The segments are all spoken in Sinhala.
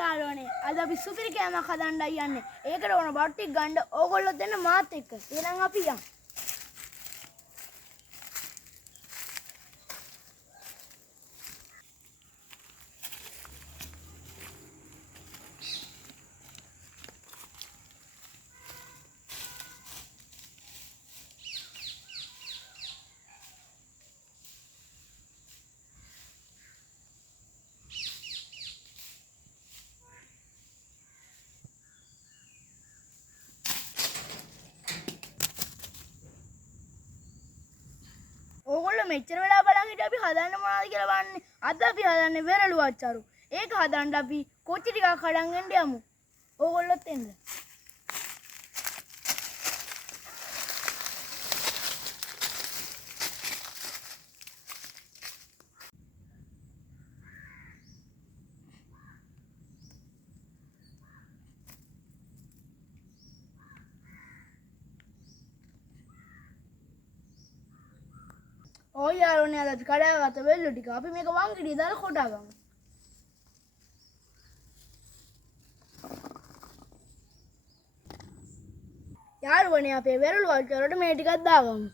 යාළුවනේ අද අපි සුපිරි කෑමක් හදන්නයි යන්නේ. ඒකට ඕන බත් ටික ගන්න ඕගොල්ලෝ දෙන්න මාත් එක්ක. එහෙනම් අපි යමු. ඕගොල්ලෝ මෙච්චර වෙලා බලන් හිටිය අපි හදන්න මොනවද කියලා බලන්නේ. අද අපි හදන්නේ වෙරළු අච්චාරු. ඒක හදන්න අපි කොච්චි ටිකක් හදන් එන්න යමු. ඕගොල්ලොත් එන්න. ඔය යාළුවනේ අද කඩාගත්ත වෙල්ලු ටික අපි මේක වංගිඩිය දාලා කොටා ගමු. යාළුවනේ අපේ වෙරළු අච්චාරුවට මේ ටිකක් දාගමු.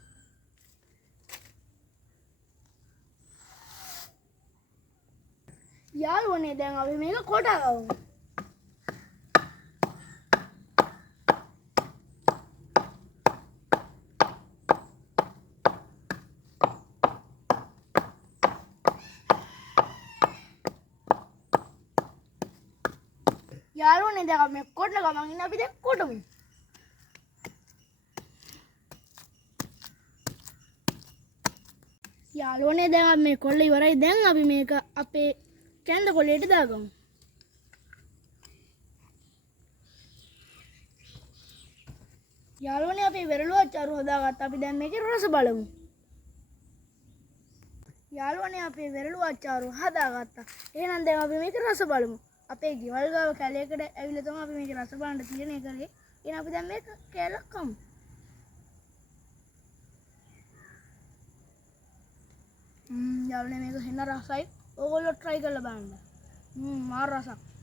යාළුවනේ දැන් අපි මේක කොටා ගමු. යාළුවනේ දැන් අපි මේක කොටන ගමන් ඉන්න අපි දැන් කොටමු. යාළුවනේ දැන් අපි මේ කොල්ල ඉවරයි. දැන් අපි මේක අපේ කැන්ද කොල්ලේට දාගමු. යාළුවනේ අපි වෙරළු අච්චාරු හදාගත්ත. අපි දැන් මේකේ රස බලමු. යාළුවනේ අපේ වෙරළු අච්චාරු හදාගත්තා. එහෙනම් දැන් අපි මේකේ රස බලමු. අපේ ගෙවල් ගාව කැලේකට ඇවිල්ලා තමයි අපි මේකේ රස බලන්න තීරණය කරේ. එහෙනම් අපි දැන් මේක කැලක් කමු. යාළුවනේ මේක හෙන රසයි. ඕගොල්ලෝ try කරලා බලන්න. මාර රසක්.